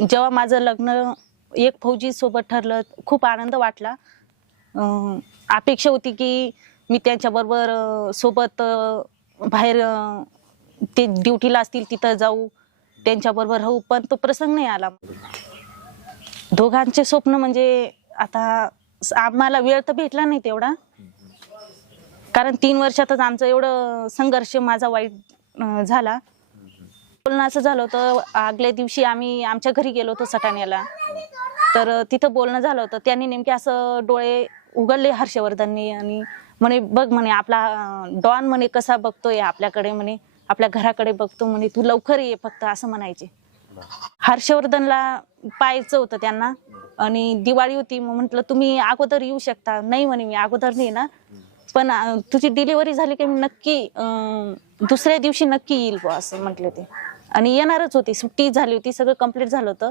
जेव्हा माझं लग्न एक फौजी सोबत ठरलं खूप आनंद वाटला. अपेक्षा होती की मी त्यांच्याबरोबर सोबत बाहेर ते ड्युटीला असतील तिथं जाऊ त्यांच्याबरोबर राहू पण तो प्रसंग नाही आला. दोघांचे स्वप्न म्हणजे आता स- आम्हाला वेळ तर भेटला नाही तेवढा. कारण तीन वर्षातच आमचं एवढं संघर्ष माझा वाईट झाला. बोलणं असं झालं होतं आगल्या दिवशी आम्ही आमच्या घरी गेलो होतो सटाण्याला. तर तिथं बोलणं झालं होतं. त्यांनी नेमके असं डोळे उघडले हर्षवर्धननी आणि म्हणे बघ म्हणे आपला डॉन म्हणे कसा बघतोय आपल्याकडे म्हणे आपल्या घराकडे बघतो म्हणे तू लवकर ये फक्त असं म्हणायचे. हर्षवर्धनला पाहायचं होतं त्यांना आणि दिवाळी होती मग म्हटलं तुम्ही अगोदर येऊ शकता. नाही म्हणे मी अगोदर नाही ना पण तुझी डिलिव्हरी झाली की मी नक्की अं, दुसऱ्या दिवशी नक्की येईल बुवा असं म्हटलं ते. आणि येणारच होती. सुट्टी झाली होती सगळं कंप्लीट झालं होतं.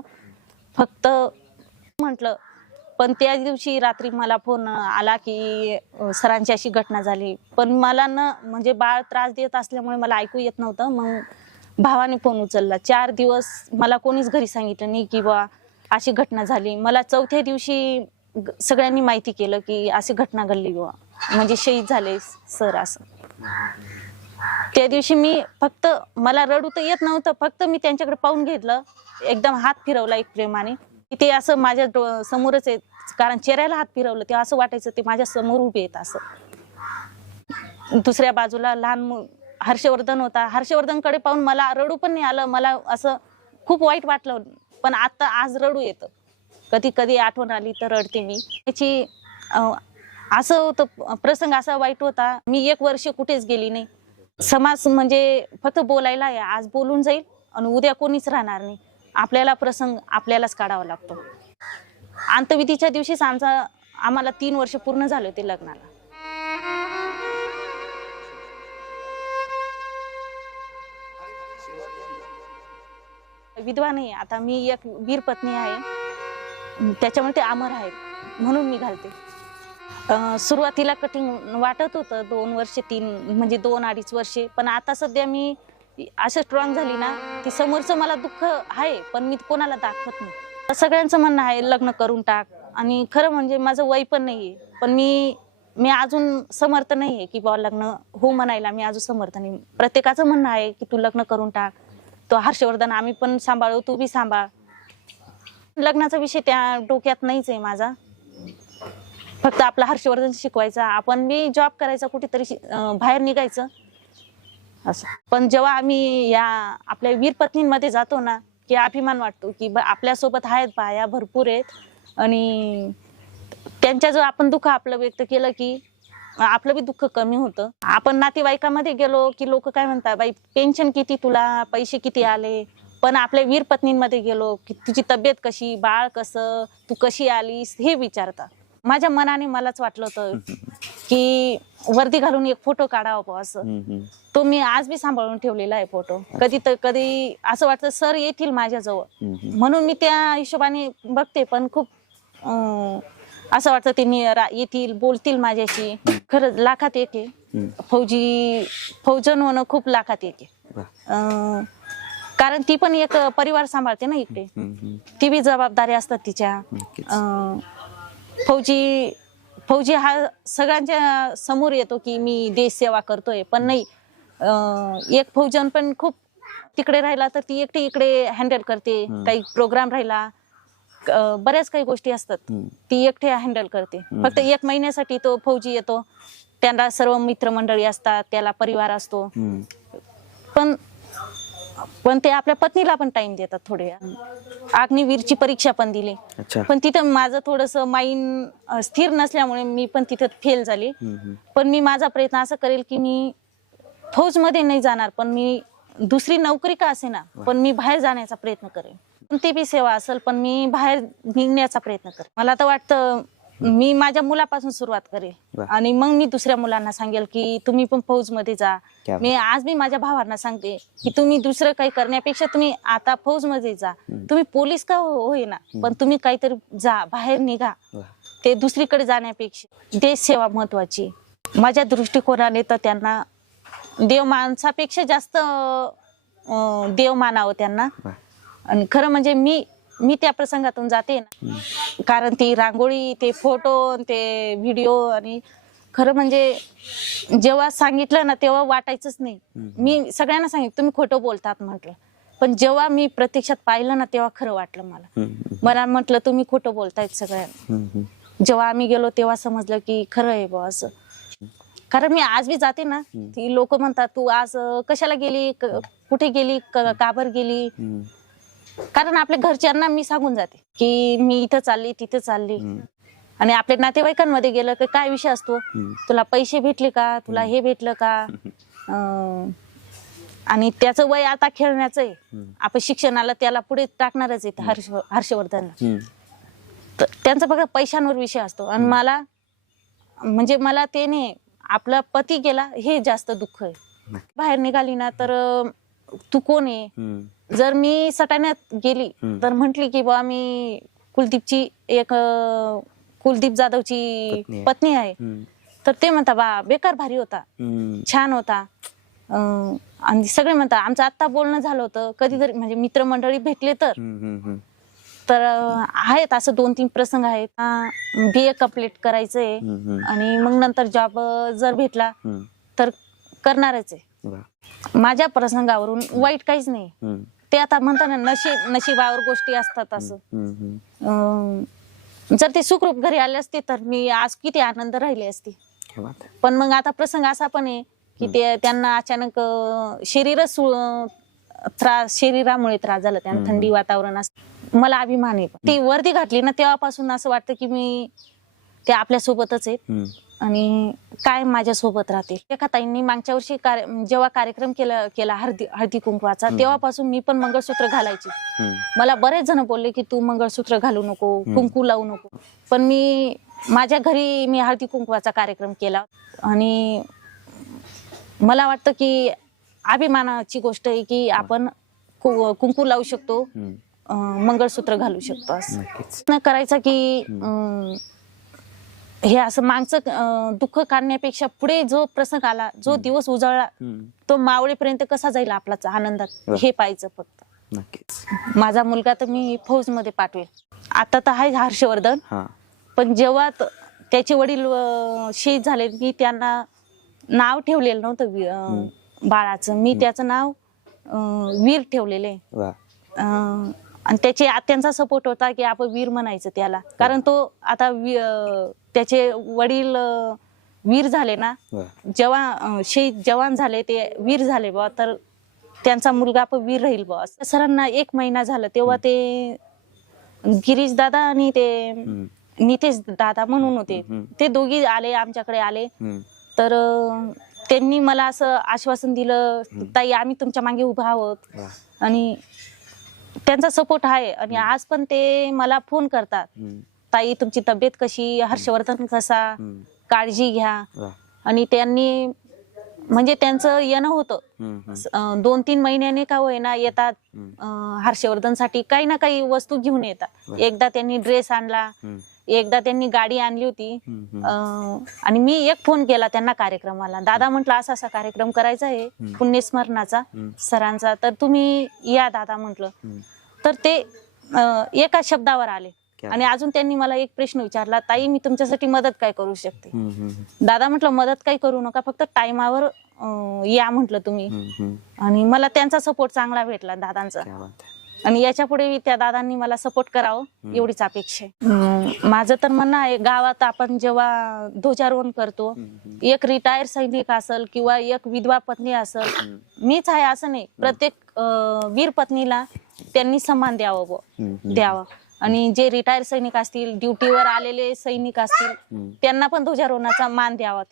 फक्त म्हटलं पण त्या दिवशी रात्री मला फोन आला की सरांची अशी घटना झाली. पण मला न म्हणजे बाळ त्रास देत असल्यामुळे मला ऐकू येत नव्हतं. मग भावाने फोन उचलला. चार दिवस मला कोणीच घरी सांगितलं नाही की बा अशी घटना झाली. मला चौथ्या दिवशी सगळ्यांनी माहिती केलं की अशी घटना घडली बुवा म्हणजे शहीद झाले सर असं. त्या दिवशी मी फक्त मला रडू तर येत नव्हतं फक्त मी त्यांच्याकडे पाहून घेतलं. एकदम हात फिरवला एक प्रेमाने. की ते असं माझ्या डो- समोरच आहे कारण चेहऱ्याला हात फिरवलं तेव्हा असं वाटायचं ते माझ्यासमोर उभे येत असं. दुसऱ्या बाजूला लहान मु- हर्षवर्धन होता. हर्षवर्धनकडे पाहून मला रडू पण नाही आलं. मला असं खूप वाईट वाटलं. पण आता आज रडू येतं. कधी कधी आठवण आली तर रडते मी. त्याची असं होतं प्रसंग असा वाईट होता. मी एक वर्ष कुठेच गेली नाही. समाज म्हणजे फक्त बोलायला आहे आज बोलून जाईल आणि उद्या कोणीच राहणार नाही. आपल्याला प्रसंग आपल्यालाच काढावा लागतो. अंतविधीच्या दिवशीच आमचा आम्हाला तीन वर्ष पूर्ण झाले होते लग्नाला. विधवा नाही आता मी एक वीर पत्नी आहे. त्याच्यामुळे ते अमर आहेत म्हणून मी घालते. अं, सुरुवातीला कठीण वाटत होतं दोन वर्ष तीन म्हणजे दोन अडीच वर्षे. पण आता सध्या मी असं स्ट्रॉंग झाली ना की समोरचं मला दुःख आहे पण मी कोणाला दाखवत नाही. सगळ्यांचं म्हणणं आहे लग्न करून टाक. आणि खरं म्हणजे माझं वय पण नाहीये. पण मी मी अजून समर्थ नाहीये की बाबा लग्न हो म्हणायला मी अजून समर्थ नाही. प्रत्येकाचं म्हणणं आहे की तू लग्न करून टाक. तो हर्षवर्धन आम्ही पण सांभाळू तू बी सांभाळ. लग्नाचा विषय त्या डोक्यात नाहीच आहे माझा. फक्त आपला हर्षवर्धन शिकवायचा आपण बी जॉब करायचा कुठेतरी अं, बाहेर निघायचं. असं. पण जेव्हा आम्ही या आपल्या वीर पत्नींमध्ये जातो ना की अभिमान वाटतो की ब- आपल्यासोबत आहेत बाया भरपूर आहेत. आणि त्यांच्या जो आपण दुःख आपलं व्यक्त केलं की आपलं बी दुःख कमी होतं. आपण नातेवाईकामध्ये गेलो की लोक काय म्हणतात बाई पेन्शन किती तुला? पैसे किती आले? पण आपल्या वीर पत्नींमध्ये गेलो की तुझी तब्येत कशी? बाळ कसं? तू कशी आलीस? हे विचारतात. माझ्या मनाने मलाच वाटलं होतं की वर्दी घालून एक फोटो काढावा असं. तो मी आज बी सांभाळून ठेवलेला आहे फोटो कधी तर कधी असं वाटतं सर येतील माझ्याजवळ. म्हणून मी त्या हिशोबाने बघते पण खूप असं वाटतं रा- येतील बोलतील माझ्याशी खरंच लाखात हम्म. फौजी फौजन होणं खूप लाखात. अं, कारण ती पण एक परिवार सांभाळते ना इकडे. ती बी जबाबदारी असतात तिच्या फौजी फौजी हा सगळ्यांच्या समोर येतो की मी देश सेवा करतोय पण नाही एक फौजन पण खूप तिकडे राहिला तर ती एकटी इकडे हँडल करते. काही प्रोग्राम राहिला बऱ्याच काही गोष्टी असतात. ती एकटी हँडल करते. फक्त एक महिन्यासाठी तो फौजी येतो त्यांना सर्व मित्रमंडळी असतात त्याला परिवार असतो. पण पण ते आपल्या पत्नीला पण टाइम देतात थोडे. अग्निवीरची परीक्षा पण दिली. अच्छा. पण तिथं माझं थोडस माइंड स्थिर नसल्यामुळे मी पण तिथं फेल झाली. पण मी माझा प्रयत्न असा करेल की मी फौजमध्ये नाही जाणार पण मी दुसरी नोकरी का असे ना पण मी बाहेर जाण्याचा प्रयत्न करेन. कोणती बी सेवा असेल पण मी बाहेर निघण्याचा प्रयत्न करेन. मला तर वाटतं मी माझ्या मुलापासून सुरुवात करेल. वा. आणि मग मी दुसऱ्या मुलांना सांगेल की तुम्ही पण फौजमध्ये जा. क्या मी आज मी माझ्या भावांना सांगते की तुम्ही दुसरं काही करण्यापेक्षा तुम्ही आता फौजमध्ये जा. तुम्ही पोलीस का हो- होईना पण तुम्ही काहीतरी जा बाहेर निघा. वा. ते दुसरीकडे जाण्यापेक्षा. देश सेवा महत्वाची माझ्या दृष्टिकोनाने तर त्यांना देव माणसापेक्षा जास्त अं, देव मानावं त्यांना. वा. आणि खरं म्हणजे मी मी त्या प्रसंगातून जाते ना. कारण ती रांगोळी ते फोटो ते व्हिडिओ आणि खरं म्हणजे जेव्हा सांगितलं ना तेव्हा वाटायचंच नाही. मी सगळ्यांना सांगितलं तुम्ही खोटं बोलतात म्हटलं. पण जेव्हा मी प्रत्यक्षात पाहिलं ना तेव्हा खरं वाटलं मला. मला म्हटलं तुम्ही खोटं बोलतायत सगळ्यांना. जेव्हा आम्ही गेलो तेव्हा समजलं की खरं आहे बा असं. कारण मी आज बी जाते ना ती लोक म्हणतात तू आज कशाला गेली? कुठे गेली? क- का बरं गेली? कारण आपल्या घरच्यांना मी सांगून जाते की मी इथं चालली तिथं चालली. आणि आपल्या नातेवाईकांमध्ये गेलं की काय विषय असतो? तुला पैसे भेटले का? तुला हे भेटलं का? अं, आणि त्याचं वय आता खेळण्याचं आहे. आपण शिक्षणाला त्याला पुढे टाकणारच आहे हर्ष हर्षवर्धनला. तर त्यांचा फक्त पैशांवर विषय असतो. आणि मला म्हणजे मला ते नाही आपला पती गेला हे जास्त दुःख आहे. बाहेर निघाली ना तर अं, तू कोण आहे? जर मी सटाण्यात गेली. तर म्हंटली की बा मी कुलदीपची एक कुलदीप जाधवची पत्नी आहे. तर ते म्हणता बा बेकार भारी होता. छान होता. आणि सगळे म्हणता आमचं आत्ता बोलणं झालं होतं. कधीतरी म्हणजे मित्रमंडळी भेटले तर. तर आहेत असं दोन तीन प्रसंग आहेत. बी ए कंप्लीट करायचंय. आणि मग नंतर जॉब जर भेटला तर करणारच आहे. माझ्या प्रसंगावरून वाईट काहीच नाही. ते आता म्हणतात ना नशीब नशिबावर गोष्टी असतात असं. अं, जर ते सुखरूप घरी आले असते तर मी आज किती आनंद राहिले असते. पण मग आता प्रसंग असा पण आहे की ते त्यांना अचानक अं, शरीरच सु- त्रास शरीरामुळे त्रास झाला. त्यांना थंडी वातावरण असत. मला अभिमान आहे. ती वर्दी घातली ना तेव्हापासून असं वाटतं की मी ते आपल्या सोबतच आहेत आणि काय माझ्या सोबत राहतील? एका ताईंनी मागच्या वर्षी कार्य- जेव्हा कार्यक्रम केला केला हळदी हळदी कुंकवाचा तेव्हापासून मी पण मंगळसूत्र घालायची. मला बरेच जण बोलले की तू मंगळसूत्र घालू नको कुंकू लावू नको. पण मी माझ्या घरी मी हळदी कुंकवाचा कार्यक्रम केला. आणि मला वाटतं की अभिमानाची गोष्ट आहे की आपण कु- कुंकू लावू शकतो अं, मंगळसूत्र घालू शकतो असं. प्रयत्न करायचा की अं, हे असं मागचं दुःख काढण्यापेक्षा पुढे जो प्रसंग आला जो दिवस उजळला तो मावळेपर्यंत कसा जाईल आपला आनंदात? हे पाहायचं फक्त. नक्कीच. माझा मुलगा तर मी फौजमध्ये पाठवेल. आता तर आहे हर्षवर्धन. पण जेव्हा त्याचे वडील शहीद झाले मी त्यांना नाव ठेवलेलं नव्हतं बाळाचं. मी त्याचं नाव वीर ठेवलेलं आणि त्याचे आत्यांचा सपोर्ट होता की आपण वीर म्हणायचं त्याला. कारण तो आता त्याचे वडील अं, वीर झाले ना वा जेव्हा अं, शहीद जवान झाले ते वीर झाले बा तर त्यांचा मुलगा पण वीर राहील बा सरांना एक महिना झाला तेव्हा ते गिरीश दादा आणि ते नितेश दादा म्हणून होते. ते दोघी आले आमच्याकडे आले. तर अं, त्यांनी मला असं आश्वासन दिलं ताई आम्ही तुमच्या मागे उभा आहोत. वा आणि त्यांचा सपोर्ट आहे. आणि आज पण ते मला फोन करतात. ताई तुमची तब्येत कशी? हर्षवर्धन कसा? काळजी घ्या. आणि त्यांनी म्हणजे त्यांचं येणं होतं. दोन तीन महिन्याने का होईना येतात. अं, हर्षवर्धनसाठी काही ना काही वस्तू घेऊन येतात. एकदा त्यांनी ड्रेस आणला. एकदा त्यांनी गाडी आणली होती. आणि मी एक फोन केला त्यांना कार्यक्रमाला. दादा म्हटलं असा असा कार्यक्रम करायचा आहे. पुण्यस्मरणाचा सरांचा. तर तुम्ही या दादा म्हटलं. तर ते एका शब्दावर आले. क्या आणि अजून त्यांनी मला एक प्रश्न विचारला ताई मी तुमच्यासाठी मदत काय करू शकते? दादा म्हटलं मदत काही करू नका फक्त टायमावर या म्हटलं तुम्ही. आणि मला त्यांचा सपोर्ट चांगला भेटला दादांचा. आणि याच्यापुढे त्या दादांनी मला सपोर्ट करावं एवढीच अपेक्षा आहे. माझं तर म्हणणं आहे गावात आपण जेव्हा ध्वजारोहण करतो एक रिटायर सैनिक असेल किंवा एक विधवा पत्नी असेल मीच आहे असं नाही. प्रत्येक वीर पत्नीला त्यांनी सन्मान द्यावं. द्यावं. आणि जे रिटायर सैनिक असतील ड्युटीवर आलेले सैनिक असतील त्यांना पण ध्वजारोहणाचा मान द्यावा.